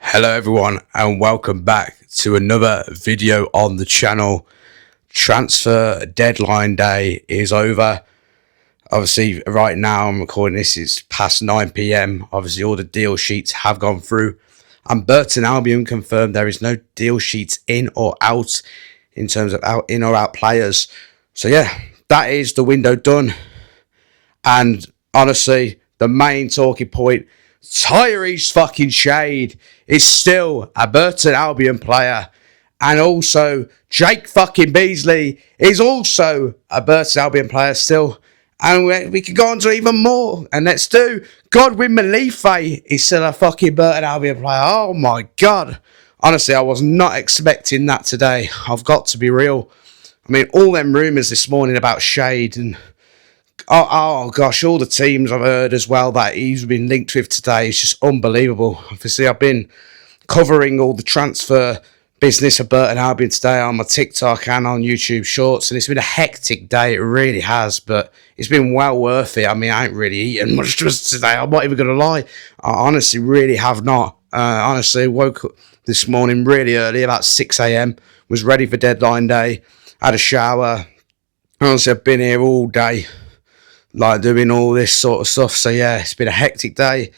Hello everyone and welcome back to another video on the channel. Transfer deadline day is over. Obviously right now I'm recording this, it's past 9 p.m. Obviously all the deal sheets have gone through and Burton Albion confirmed there is no deal sheets in or out in terms of in or out players. So yeah, that is the window done. And honestly, the main talking point, Tyrese fucking Shade is still a Burton Albion player. And also, Jake fucking Beesley is also a Burton Albion player still. And we can go on to even more. And let's do Godwin Malife is still a fucking Burton Albion player. Oh my God. Honestly, I was not expecting that today. I've got to be real. I mean, all them rumours this morning about Shade and oh gosh, all the teams I've heard as well that he's been linked with today is just unbelievable. Obviously, I've been covering all the transfer business of Burton Albion today on my TikTok and on YouTube Shorts, and it's been a hectic day. It really has, but it's been well worth it. I mean, I ain't really eaten much just today. I'm not even going to lie. I honestly really have not. Honestly, woke up this morning really early, about 6 a.m., was ready for deadline day, had a shower. Honestly, I've been here all day, like doing all this sort of stuff. So yeah, it's been a hectic day.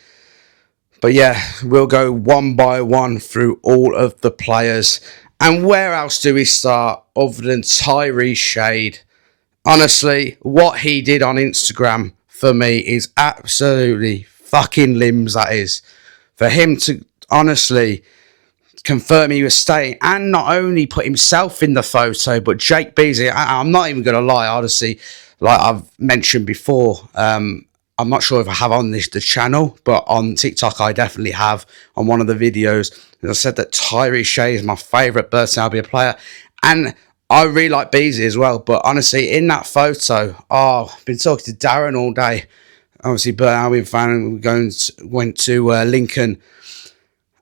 But yeah, we'll go one by one through all of the players. And where else do we start other than Tyrese Shade? Honestly, what he did on Instagram for me is absolutely fucking limbs, that is. For him to honestly confirm he was staying and not only put himself in the photo, but Jake Beasley, I'm not even going to lie, honestly, like I've mentioned before, I'm not sure if I have on the channel, but on TikTok I definitely have on one of the videos. I said that Tyrese Shade is my favourite Burton Albion player, and I really like Beasley as well. But honestly, in that photo, I've been talking to Darren all day. Obviously, Burton Albion fan. Went to Lincoln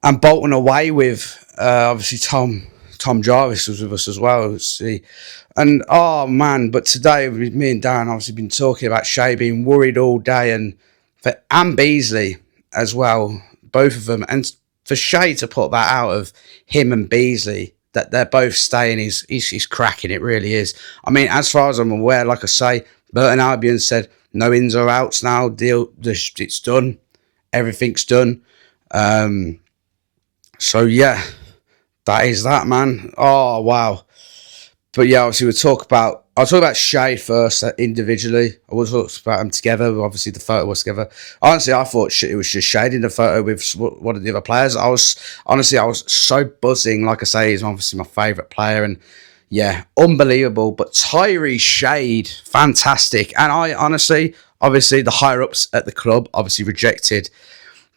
and Bolton away with obviously Tom Jarvis was with us as well. See. And oh man, but today me and Darren obviously been talking about Shay being worried all day, and Beasley as well, both of them, and for Shay to put that out of him and Beasley that they're both staying is cracking. It really is. I mean, as far as I'm aware, like I say, Burton Albion said no ins or outs now. Deal, it's done. Everything's done. So yeah, that is that, man. Oh wow. But yeah, obviously I'll talk about Shay first individually. I will talk about them together. Obviously the photo was together. Honestly, I thought it was just Shade in the photo with one of the other players. I was so buzzing. Like I say, he's obviously my favourite player, and yeah, unbelievable. But Tyrese Shade, fantastic. And I honestly, obviously the higher ups at the club obviously rejected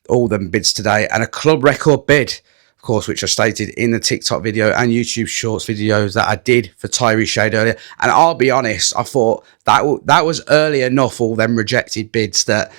all them bids today, and a club record bid, of course, which I stated in the TikTok video and YouTube Shorts videos that I did for Tyrese Shade earlier. And I'll be honest, I thought that was early enough, all them rejected bids, that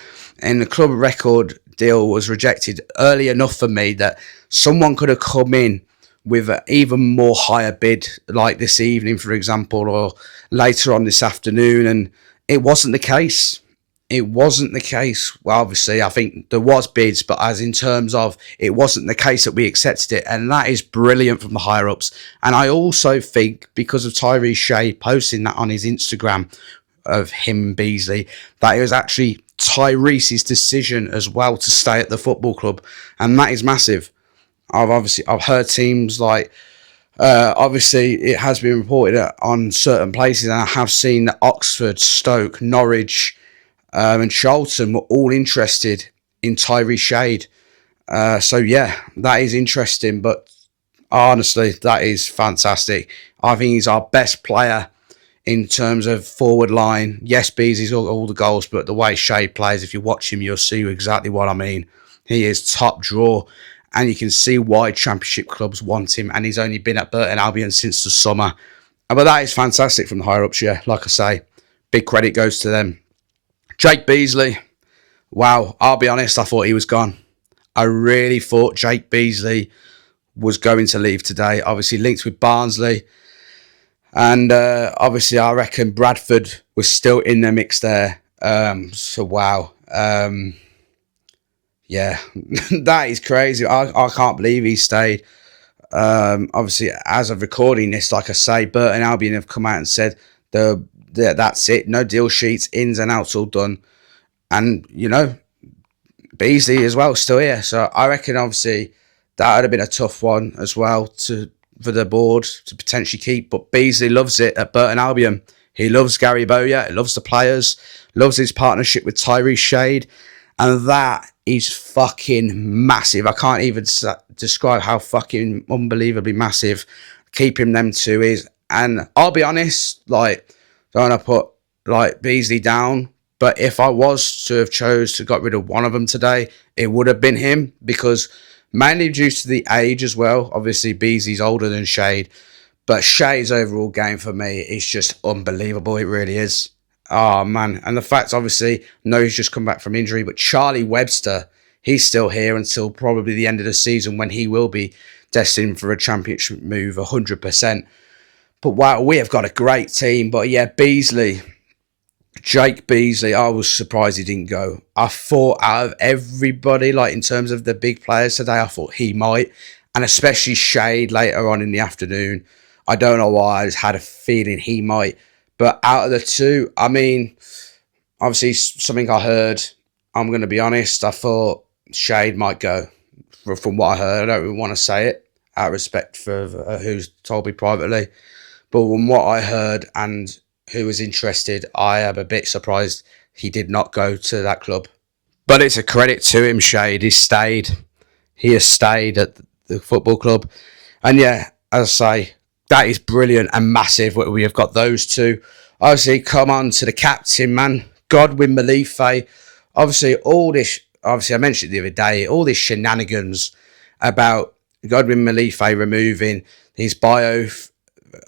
in the club record deal was rejected early enough for me that someone could have come in with an even more higher bid, like this evening, for example, or later on this afternoon. And it wasn't the case. It wasn't the case. Well, obviously, I think there was bids, but as in terms of it wasn't the case that we accepted it. And that is brilliant from the higher ups. And I also think because of Tyrese Shade posting that on his Instagram of him and Beasley, that it was actually Tyrese's decision as well to stay at the football club. And that is massive. I've heard teams like, obviously it has been reported on certain places, and I have seen that Oxford, Stoke, Norwich, and Charlton were all interested in Tyrese Shade. So yeah, that is interesting. But honestly, that is fantastic. I think he's our best player in terms of forward line. Yes, Beesley's all the goals, but the way Shade plays, if you watch him, you'll see exactly what I mean. He is top draw, and you can see why Championship clubs want him. And he's only been at Burton Albion since the summer. But that is fantastic from the higher ups. Yeah, like I say, big credit goes to them. Jake Beasley, wow, I'll be honest, I thought he was gone. I really thought Jake Beasley was going to leave today. Obviously linked with Barnsley. And obviously I reckon Bradford was still in the mix there. So wow. Yeah, that is crazy. I can't believe he stayed. Obviously, as of recording this, like I say, Burton Albion have come out and said that's it. No deal sheets, ins and outs all done. And, Beesley as well, still here. So I reckon, obviously, that would have been a tough one as well for the board to potentially keep. But Beesley loves it at Burton Albion. He loves Gary Bowyer. He loves the players. Loves his partnership with Tyrese Shade. And that is fucking massive. I can't even describe how fucking unbelievably massive keeping them two is. And I'll be honest, like, don't want to put like Beesley down, but if I was to have chose to got rid of one of them today, it would have been him, because mainly due to the age as well. Obviously, Beasley's older than Shade, but Shade's overall game for me is just unbelievable. It really is. Oh, man. And the fact, obviously, no, he's just come back from injury, but Charlie Webster, he's still here until probably the end of the season, when he will be destined for a championship move 100%. But wow, we have got a great team. But yeah, Jake Beesley, I was surprised he didn't go. I thought out of everybody, like in terms of the big players today, I thought he might. And especially Shade later on in the afternoon. I don't know why, I just had a feeling he might. But out of the two, I mean, obviously something I heard, I'm going to be honest, I thought Shade might go. From what I heard, I don't really want to say it out of respect for who's told me privately. But from what I heard and who was interested, I am a bit surprised he did not go to that club. But it's a credit to him, Shade. He stayed. He has stayed at the football club. And yeah, as I say, that is brilliant and massive. We have got those two. Obviously, come on to the captain, man. Godwin Malife. Obviously, I mentioned it the other day, all this shenanigans about Godwin Malife removing his bio,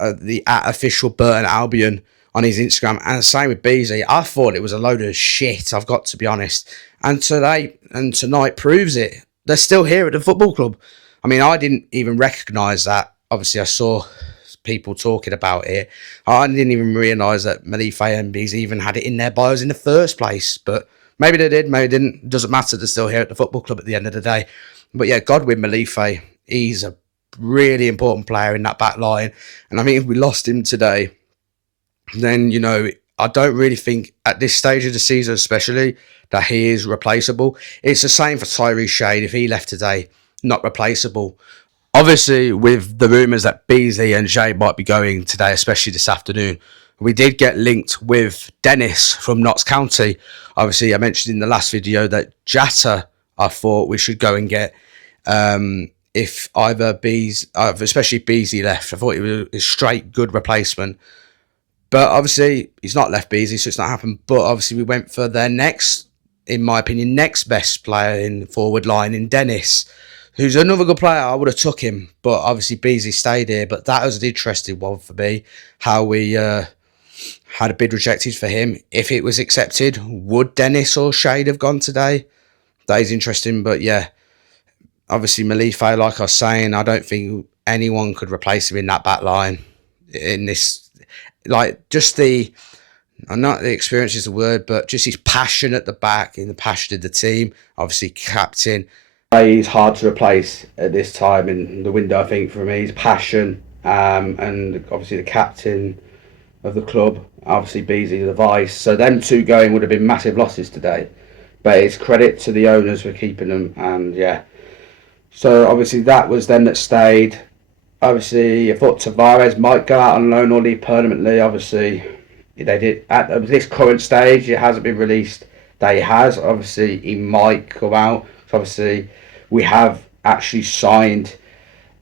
the official Burton Albion on his Instagram, and the same with Beasley. I thought it was a load of shit, I've got to be honest. And tonight proves it. They're still here at the football club. I mean, I didn't even recognise that. Obviously, I saw people talking about it. I didn't even realise that Malife and Beasley even had it in their bios in the first place. But maybe they did, maybe they didn't. Doesn't matter. They're still here at the football club at the end of the day. But yeah, Godwin Malife, he's a really important player in that back line. And I mean, if we lost him today, then, I don't really think at this stage of the season especially that he is replaceable. It's the same for Tyrese Shade. If he left today, not replaceable. Obviously, with the rumours that Beasley and Shade might be going today, especially this afternoon, we did get linked with Dennis from Notts County. Obviously, I mentioned in the last video that Jatta, I thought we should go and get. If either especially Beasley left, I thought it was a straight good replacement. But obviously, he's not left Beasley, so it's not happened. But obviously, we went for their next, in my opinion, next best player in the forward line in Dennis, who's another good player. I would have took him, but obviously Beasley stayed here. But that was an interesting one for me, how we had a bid rejected for him. If it was accepted, would Dennis or Shade have gone today? That is interesting. But yeah, obviously Malife, like I was saying, I don't think anyone could replace him in that back line. In this, like, just not the experience is the word, but just his passion at the back, and the passion of the team. Obviously, captain. He's hard to replace at this time in the window, I think, for me. His passion, and obviously the captain of the club, obviously Beasley the vice. So them two going would have been massive losses today. But it's credit to the owners for keeping them, and yeah. So obviously that was them that stayed. Obviously, I thought Tavares might go out on loan or leave permanently. Obviously, they did. At this current stage, it hasn't been released that he has. Obviously, he might come out. So obviously, we have actually signed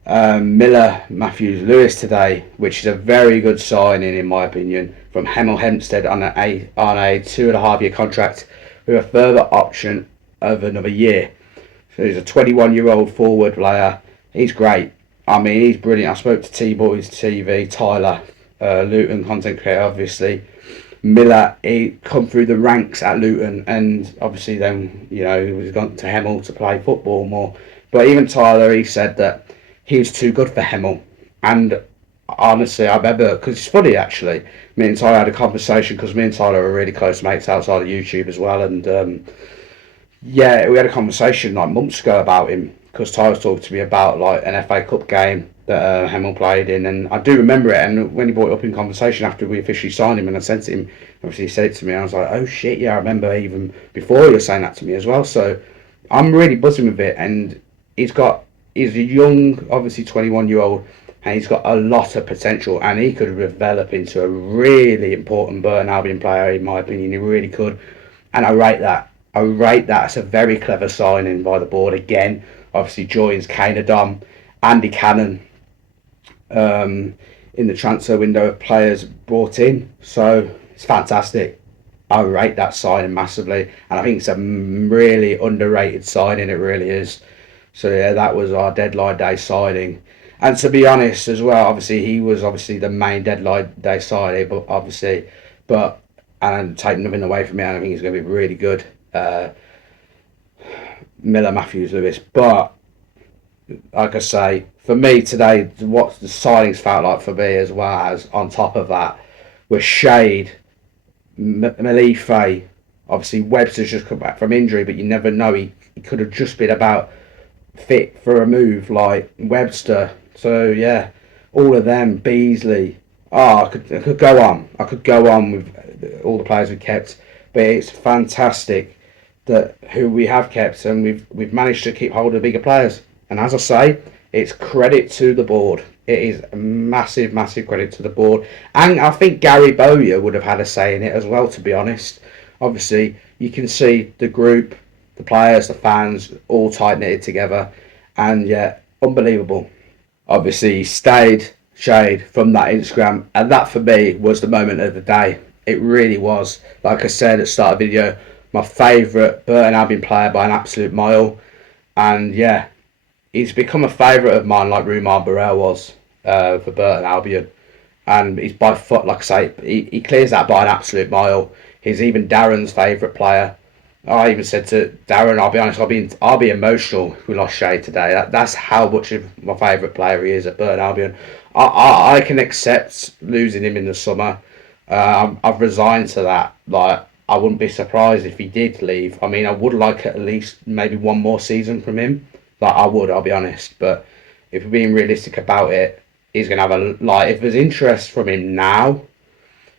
Millar Matthews Lewis today, which is a very good signing in my opinion, from Hemel Hempstead on a 2.5-year contract with a further option of another year. So he's a 21-year-old forward player. He's great. I mean, he's brilliant. I spoke to T-Boys TV, Tyler, Luton content creator, obviously. Millar, he come through the ranks at Luton, and obviously then, he's gone to Hemel to play football more. But even Tyler, he said that he was too good for Hemel. And honestly, I remember, because it's funny actually, me and Tyler had a conversation, because me and Tyler are really close mates outside of YouTube as well, and Yeah, we had a conversation like months ago about him because Ty was talking to me about like an FA Cup game that Hemel played in, and I do remember it. And when he brought it up in conversation after we officially signed him, and I sent it him, obviously he said it to me, I was like, oh shit, yeah, I remember even before you were saying that to me as well. So I'm really buzzing with it, and he's a young, obviously 21-year-old, and he's got a lot of potential, and he could develop into a really important Burton Albion player, in my opinion. He really could, and I rate that. I rate that. It's a very clever signing by the board again. Obviously joins Canadom, Andy Cannon, in the transfer window of players brought in. So it's fantastic. I rate that signing massively, and I think it's a really underrated signing. It really is. So yeah, that was our deadline day signing. And to be honest, as well, obviously he was obviously the main deadline day signing, but obviously, but and take nothing away from me, I think he's going to be really good. Millar Matthews Lewis, but like I say, for me today, what the signings felt like for me as well as on top of that was Shade, Malife. Obviously, Webster's just come back from injury, but you never know. He could have just been about fit for a move like Webster. So yeah, all of them, Beesley. Oh, I could go on. I could go on with all the players we kept, but it's fantastic that who we have kept, and we've managed to keep hold of bigger players. And as I say, it's credit to the board. It is a massive, massive credit to the board. And I think Gary Bowyer would have had a say in it as well, to be honest. Obviously, you can see the group, the players, the fans, all tight knitted together. And yeah, unbelievable. Obviously, he stayed Shade from that Instagram. And that for me was the moment of the day. It really was. Like I said at the start of the video, my favourite Burton Albion player by an absolute mile. And yeah, he's become a favourite of mine, like Rumar Burrell was for Burton Albion, and he's by foot, like I say, he clears that by an absolute mile. He's even Darren's favourite player. I even said to Darren, I'll be honest, I'll be emotional if we lost Shay today. That's how much of my favourite player he is at Burton Albion. I can accept losing him in the summer. I've resigned to that. Like, I wouldn't be surprised if he did leave. I mean, I would like at least maybe one more season from him. Like, I would, I'll be honest. But if we're being realistic about it, he's going to have a... Like, if there's interest from him now,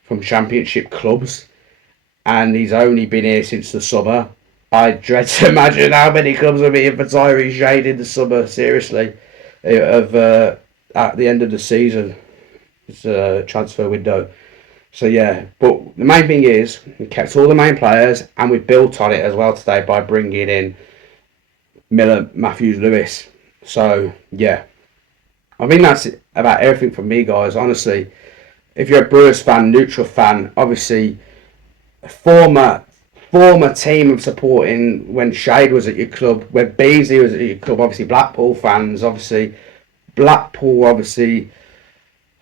from championship clubs, and he's only been here since the summer, I dread to imagine how many clubs are being for Tyrese Shade in the summer, seriously, at the end of the season. It's a transfer window. So yeah, but the main thing is we kept all the main players, and we built on it as well today by bringing in Millar Matthews Lewis. So yeah, I think that's about everything from me, guys. Honestly, if you're a Brewers fan, neutral fan, obviously former team of supporting when Shade was at your club, when Beesley was at your club, obviously Blackpool fans, obviously Blackpool, obviously.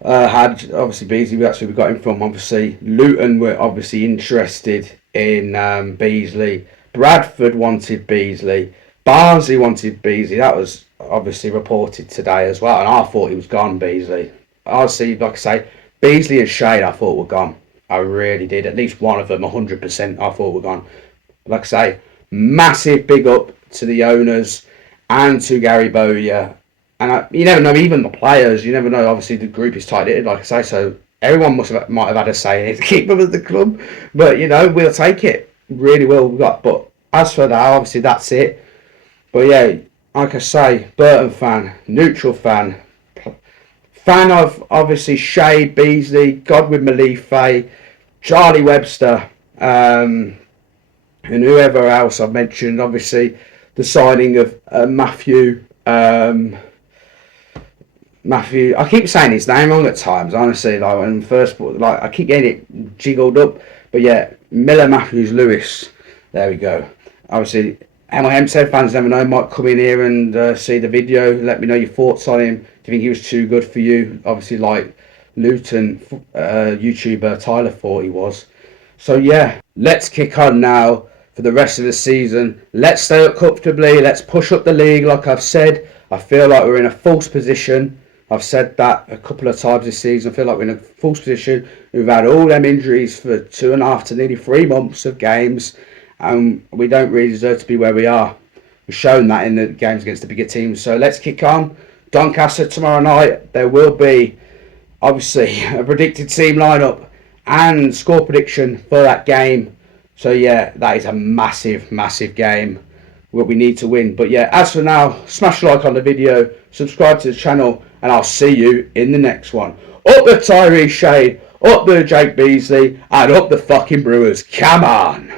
Had obviously Beasley, that's where we got him from. Obviously, Luton were obviously interested in Beasley. Bradford wanted Beasley. Barnsley wanted Beasley. That was obviously reported today as well, and I thought he was gone, Beasley. Obviously, like I say, Beasley and Shade I thought were gone. I really did. At least one of them, 100%, I thought were gone. Like I say, massive big up to the owners and to Gary Bowyer. And you never know, even the players, you never know. Obviously, the group is tight-knitted, like I say, so everyone might have had a say in it to keep them at the club. But, you know, we'll take it. Really will. But as for that, obviously, that's it. But, yeah, like I say, Burton fan, neutral fan, fan of, obviously, Shade, Beesley, Godwin Malife, Charlie Webster, and whoever else I've mentioned. Obviously, the signing of Matthew... Matthew, I keep saying his name wrong at times, honestly, like when first, like I keep getting it jiggled up, but yeah, Millar Matthews Lewis, there we go. Obviously, Hemel Hempstead fans never know, might come in here and see the video, let me know your thoughts on him. Do you think he was too good for you? Obviously, like Luton YouTuber Tyler thought he was. So yeah, let's kick on now for the rest of the season. Let's stay up comfortably, let's push up the league like I've said. I feel like we're in a false position. I've said that a couple of times this season. I feel like we're in a false position. We've had all them injuries for 2.5 to nearly 3 months of games. and we don't really deserve to be where we are. We've shown that in the games against the bigger teams. So let's kick on. Doncaster tomorrow night. There will be obviously a predicted team lineup and score prediction for that game. So yeah, that is a massive, massive game what we need to win. But yeah, as for now, smash a like on the video, subscribe to the channel, and I'll see you in the next one. Up the Tyrese Shade, up the Jake Beesley, and up the fucking Brewers. Come on!